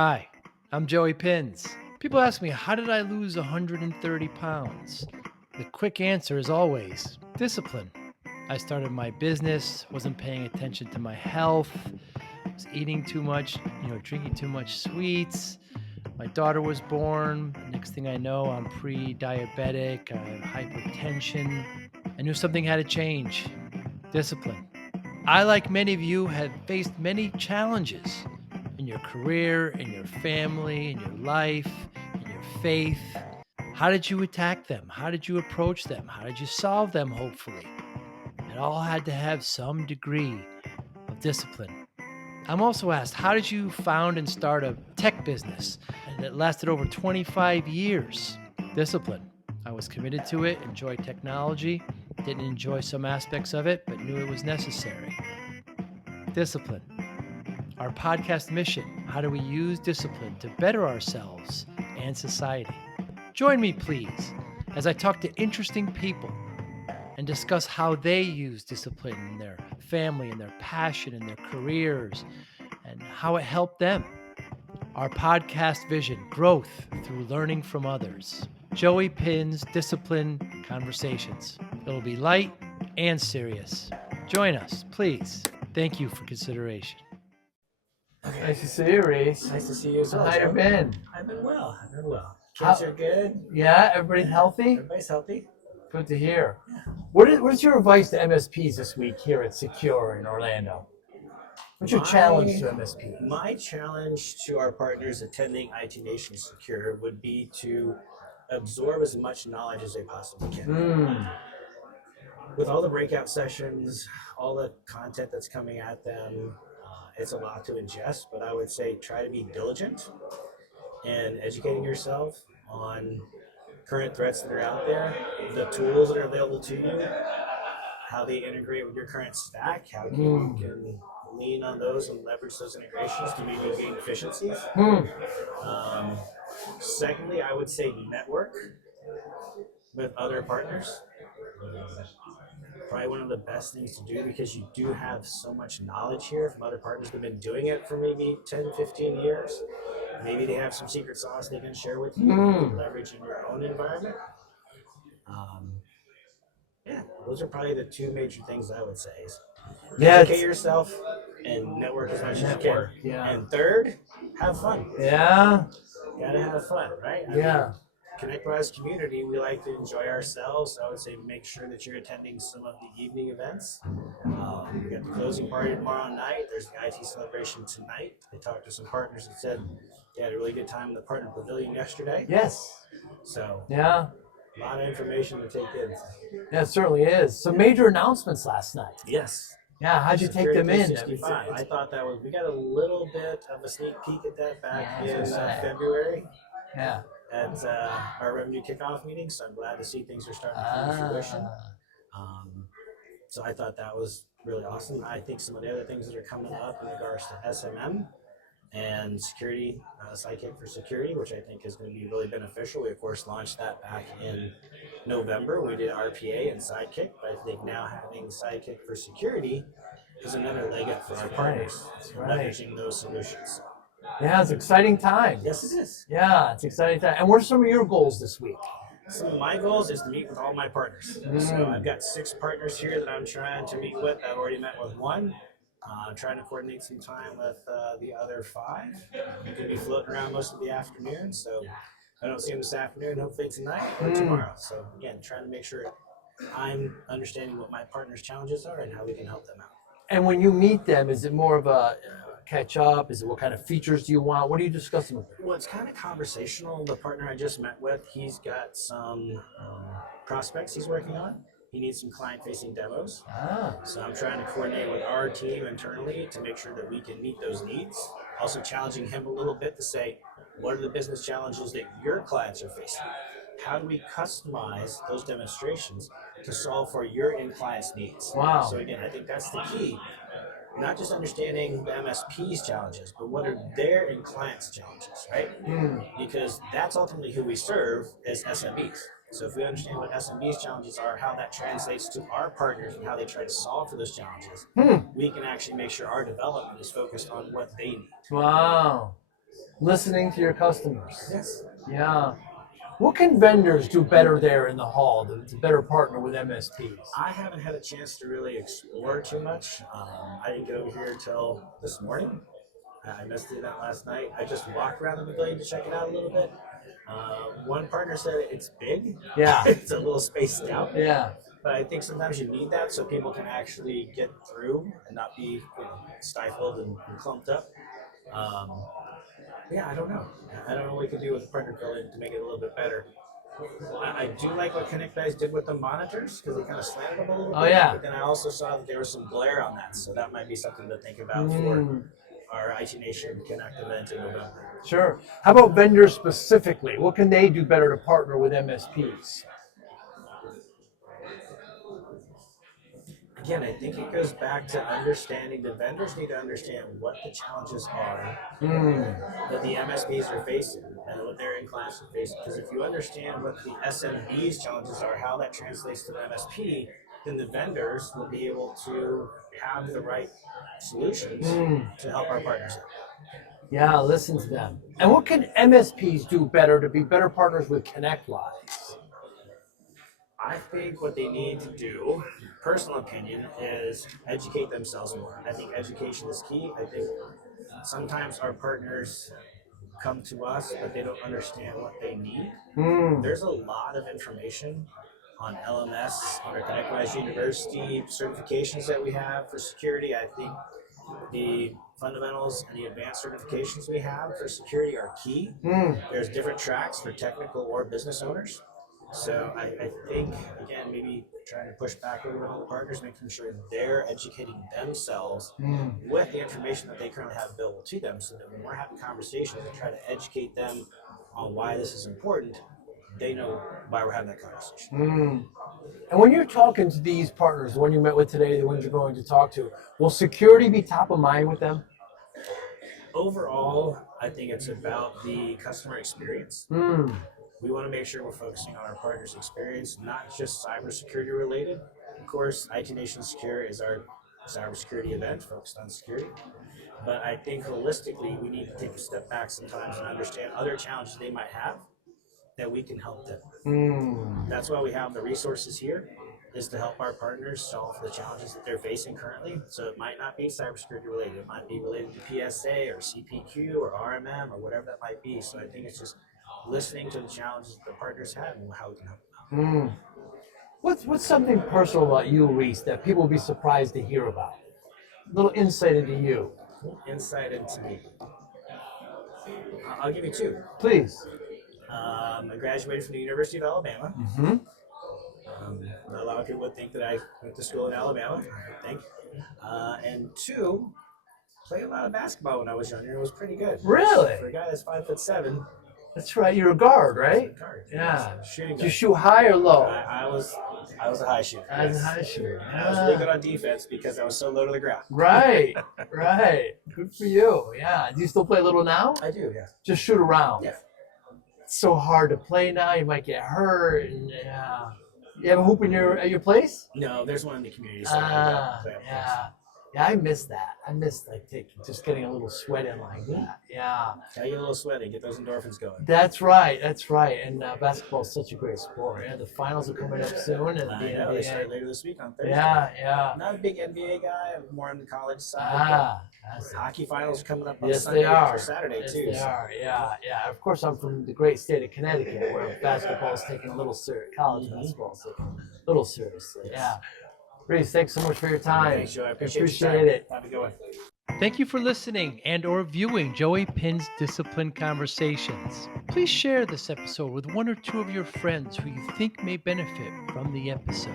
Hi, I'm Joey Pinz. People ask me, how did I lose 130 pounds? The quick answer is always discipline. I started my business, wasn't paying attention to my health, was eating too much, drinking too much sweets. My daughter was born. Next thing I know, I'm pre-diabetic, I have hypertension. I knew something had to change. Discipline. I, like many of you, have faced many challenges in your career, in your family, in your life, in your faith. How did you attack them? How did you approach them? How did you solve them, hopefully? It all had to have some degree of discipline. I'm also asked, how did you found and start a tech business that lasted over 25 years? Discipline. I was committed to it, enjoyed technology, didn't enjoy some aspects of it, but knew it was necessary. Discipline. Our podcast mission: how do we use discipline to better ourselves and society? Join me, please, as I talk to interesting people and discuss how they use discipline in their family and their passion and their careers and how it helped them. Our podcast vision: growth through learning from others. Joey Pinz Disciple Conversations. It'll be light and serious. Join us, please. Thank you for consideration. Nice to see you, Rees. Nice to see you as well. How you been? I've been well. Kids are good. Yeah, everybody healthy? Everybody's healthy. Good to hear. What is your advice to MSPs this week here at Secure in Orlando? What's your challenge to MSPs? My challenge to our partners attending IT Nation Secure would be to absorb as much knowledge as they possibly can. With all the breakout sessions, all the content that's coming at them, it's a lot to ingest, but I would say try to be diligent in educating yourself on current threats that are out there, the tools that are available to you, how they integrate with your current stack, how you can lean on those and leverage those integrations to maybe gain efficiencies. Secondly, I would say network with other partners. Probably one of the best things to do, because you do have so much knowledge here from other partners that have been doing it for maybe 10, 15 years. Maybe they have some secret sauce they can share with you, you can leverage in your own environment. Those are probably the two major things I would say. Educate yourself and network as much as you can. Yeah. And third, have fun. Yeah. Gotta have fun, right? I mean, ConnectWise community, we like to enjoy ourselves. So I would say make sure that you're attending some of the evening events. We got the closing party tomorrow night. There's the IT celebration tonight. I talked to some partners that said they had a really good time in the partner pavilion yesterday. Yes. So yeah, a lot of information to take in. Yeah, it certainly is. Some major announcements last night. Yes. Yeah, how'd you take them in? 65. I thought that was, we got a little bit of a sneak peek at that back in February. Yeah. At our revenue kickoff meeting, so I'm glad to see things are starting to come to fruition. So I thought that was really awesome. I think some of the other things that are coming up in regards to SMM and security, Sidekick for Security, which I think is going to be really beneficial. We, of course, launched that back in November. We did RPA and Sidekick, but I think now having Sidekick for Security is another leg up for our partners, leveraging those solutions. Yeah, it's an exciting time. Yes, it is. Yeah, it's an exciting time. And what are some of your goals this week? Some of my goals is to meet with all my partners. So I've got 6 partners here that I'm trying to meet with. I've already met with 1. I'm trying to coordinate some time with the other 5. I'm going to be floating around most of the afternoon, so if I don't see them this afternoon, hopefully tonight or tomorrow. So again, trying to make sure I'm understanding what my partners' challenges are and how we can help them out. And when you meet them, is it more of a catch up? Is it what kind of features do you want? What are you discussing with them? Well, it's kind of conversational. The partner I just met with, he's got some prospects he's working on. He needs some client-facing demos. So I'm trying to coordinate with our team internally to make sure that we can meet those needs. Also challenging him a little bit to say, what are the business challenges that your clients are facing? How do we customize those demonstrations to solve for your end clients' needs? Wow. So again, I think that's the key. Not just understanding the MSP's challenges, but what are their end clients' challenges, right? Because that's ultimately who we serve as SMBs. So if we understand what SMB's challenges are, how that translates to our partners and how they try to solve for those challenges, we can actually make sure our development is focused on what they need. Wow. Listening to your customers. Yes. Yeah. What can vendors do better there in the hall to better partner with MSPs? I haven't had a chance to really explore too much. I didn't get over here until this morning. I missed the event last night. I just walked around the pavilion to check it out a little bit. One partner said it's big. Yeah. It's a little spaced out. Yeah. But I think sometimes you need that so people can actually get through and not be stifled and clumped up. Um, yeah, I don't know. I don't know what we could do with the partner building to make it a little bit better. I do like what Connect guys did with the monitors because they kind of slanted them a little bit. Oh, yeah. But then I also saw that there was some glare on that, so that might be something to think about for our IT Nation Connect event in November. Sure. How about vendors specifically? What can they do better to partner with MSPs? Again, I think it goes back to understanding the vendors need to understand what the challenges are that the MSPs are facing and what their end clients are facing. Because if you understand what the SMB's challenges are, how that translates to the MSP, then the vendors will be able to have the right solutions to help our partners out. Yeah, listen to them. And what can MSPs do better to be better partners with ConnectWise? I think what they need to do, personal opinion, is educate themselves more. I think education is key. I think sometimes our partners come to us, but they don't understand what they need. There's a lot of information on LMS, on our ConnectWise University certifications that we have for security. I think the fundamentals and the advanced certifications we have for security are key. There's different tracks for technical or business owners. So I think, again, maybe trying to push back a little bit on the partners, making sure they're educating themselves with the information that they currently have available to them so that when we're having conversations and try to educate them on why this is important, they know why we're having that conversation. And when you're talking to these partners, the one you met with today, the ones you're going to talk to, will security be top of mind with them? Overall, I think it's about the customer experience. We want to make sure we're focusing on our partners' experience, not just cybersecurity related. Of course, IT Nation Secure is our cybersecurity event focused on security. But I think holistically, we need to take a step back sometimes and understand other challenges they might have that we can help them with. That's why we have the resources here, is to help our partners solve the challenges that they're facing currently. So it might not be cybersecurity related. It might be related to PSA or CPQ or RMM or whatever that might be. So I think it's just listening to the challenges that the partners have and how we can help them out. What's something personal about you, Rees, that people will be surprised to hear about? A little insight into you. Insight into me. I'll give you two. Please. I graduated from the University of Alabama. A lot of people would think that I went to school in Alabama, I think. And two, played a lot of basketball when I was younger. It was pretty good. Really? For a guy that's 5'7". That's right. You're a guard, right? Yeah. Shooting Did you shoot high or low? I was a high shooter. I was a high shooter. And I was really good on defense because I was so low to the ground. Right. Good for you. Yeah. Do you still play a little now? I do, yeah. Just shoot around. Yeah. It's so hard to play now. You might get hurt. And, yeah. You have a hoop at your place? No, there's one in the community. So Yeah, I miss that. I miss just getting a little sweat in like that. Yeah. Gotta get a little sweaty, get those endorphins going. That's right. And basketball is such a great sport. Yeah, the finals are coming up soon. And I know, they start later this week on Thursday. Yeah. I'm not a big NBA guy. I'm more on the college side. Hockey finals are coming up on Sunday or Saturday too. Yes, they are. Yeah. Of course, I'm from the great state of Connecticut, where basketball is taken a little serious. College basketball is taken a little seriously. Yeah. Rees, thanks so much for your time. Thanks, Joe. I appreciate it. Have a good one. Thank you for listening and or viewing Joey Pinz Disciple Conversations. Please share this episode with one or two of your friends who you think may benefit from the episode.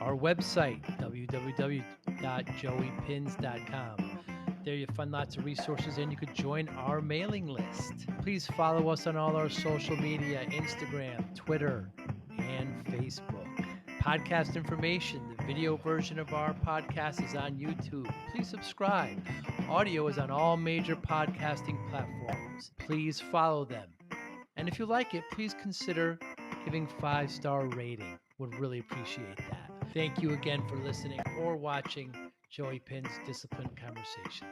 Our website, www.joeypins.com. There you'll find lots of resources and you could join our mailing list. Please follow us on all our social media, Instagram, Twitter, and Facebook. Podcast information, the video version of our podcast is on YouTube. Please subscribe. Audio is on all major podcasting platforms. Please follow them. And if you like it, please consider giving 5-star rating. Would really appreciate that. Thank you again for listening or watching Joey Pinz Disciple Conversations.